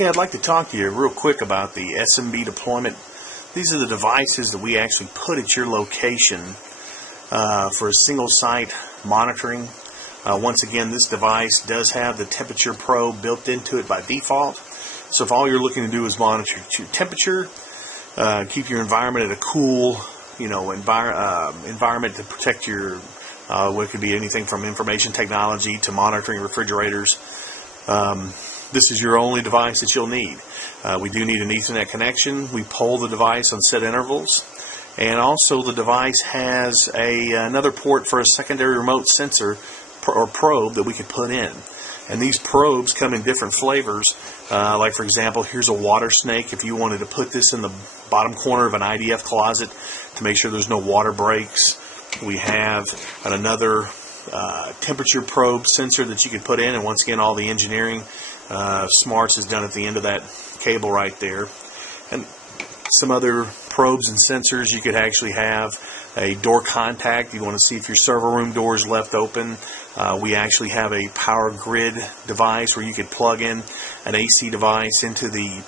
Okay, I'd like to talk to you real quick about the SMB deployment. These are the devices that we actually put at your location for a single site monitoring. Once again, this device does have the temperature probe built into it by default. So if all you're looking to do is monitor your temperature, keep your environment at a cool, environment to protect your, what could be anything from information technology to monitoring refrigerators. This is your only device that you'll need. We do need an Ethernet connection. We poll the device on set intervals. And also the device has another port for a secondary remote sensor or probe that we could put in. And these probes come in different flavors. Like for example, here's a water snake. If you wanted to put this in the bottom corner of an IDF closet to make sure there's no water breaks. We have another temperature probe sensor that you could put in, and once again all the engineering smarts is done at the end of that cable right there. And some other probes and sensors. You could actually have a door contact. You want to see if your server room door is left open. We actually have a power grid device where you could plug in an AC device into the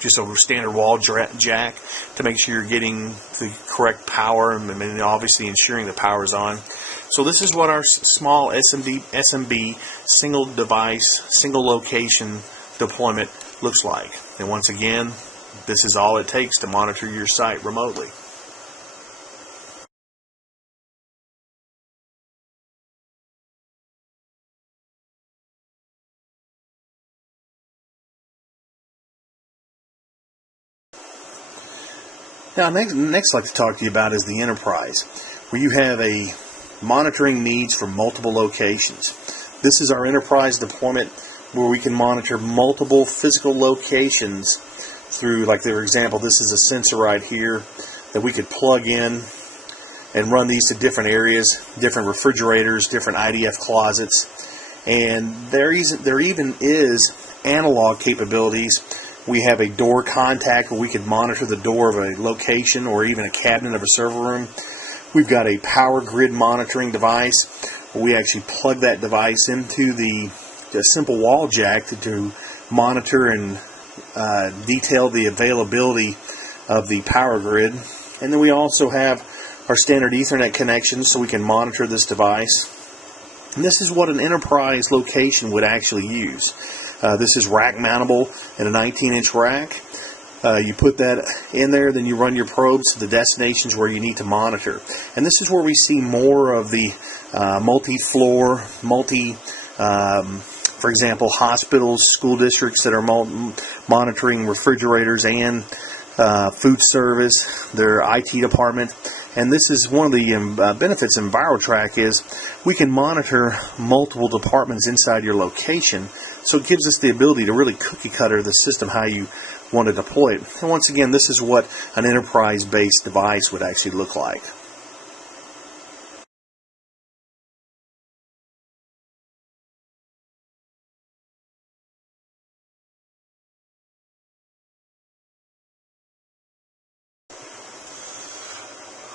just a standard wall jack to make sure you're getting the correct power, and obviously ensuring the power is on. So this is what our small SMB single device, single location deployment looks like. And once again, this is all it takes to monitor your site remotely. Now, next I'd like to talk to you about is the Enterprise, where you have a monitoring needs for multiple locations. This is our Enterprise deployment where we can monitor multiple physical locations through, like for example, this is a sensor right here that we could plug in and run these to different areas, different refrigerators, different IDF closets, and there even is analog capabilities. We have a door contact where we could monitor the door of a location or even a cabinet of a server room. We've got a power grid monitoring device where we actually plug that device into the simple wall jack to monitor and detail the availability of the power grid. And then we also have our standard Ethernet connection so we can monitor this device. And this is what an Enterprise location would actually use. This is rack mountable in a 19-inch rack. You put that in there, then you run your probes to the destinations where you need to monitor. And this is where we see more of the multi-floor, for example, hospitals, school districts that are monitoring refrigerators and food service, their IT department. And this is one of the benefits in ViroTrack is we can monitor multiple departments inside your location. So it gives us the ability to really cookie cutter the system how you want to deploy it. And once again, this is what an enterprise-based device would actually look like.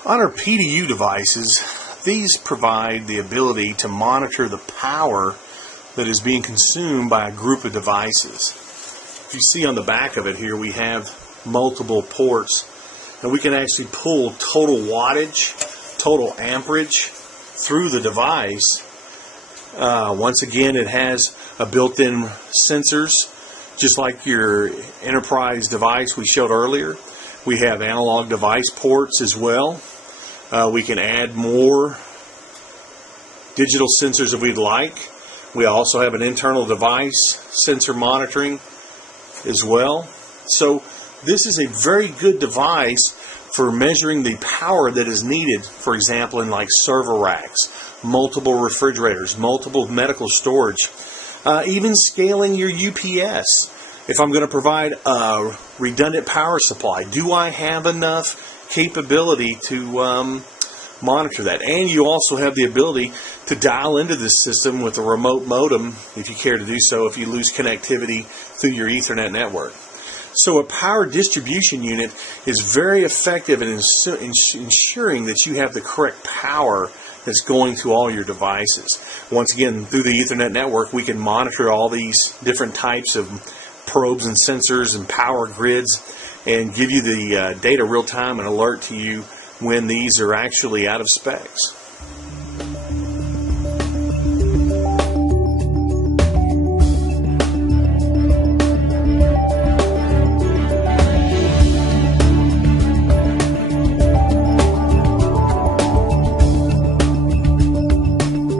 On our PDU devices, these provide the ability to monitor the power that is being consumed by a group of devices. If you see on the back of it here, we have multiple ports, and we can actually pull total wattage, total amperage through the device. Once again, it has a built-in sensors, just like your Enterprise device we showed earlier. We have analog device ports as well. We can add more digital sensors if we'd like. We also have an internal device sensor monitoring as well. So this is a very good device for measuring the power that is needed, for example, in like server racks, multiple refrigerators, multiple medical storage, even scaling your UPS. If I'm going to provide a redundant power supply, do I have enough capability to monitor that? And you also have the ability to dial into this system with a remote modem, if you care to do so, if you lose connectivity through your Ethernet network. So a power distribution unit is very effective in ensuring that you have the correct power that's going to all your devices. Once again, through the Ethernet network, we can monitor all these different types of probes and sensors and power grids, and give you the data real time and alert to you when these are actually out of specs.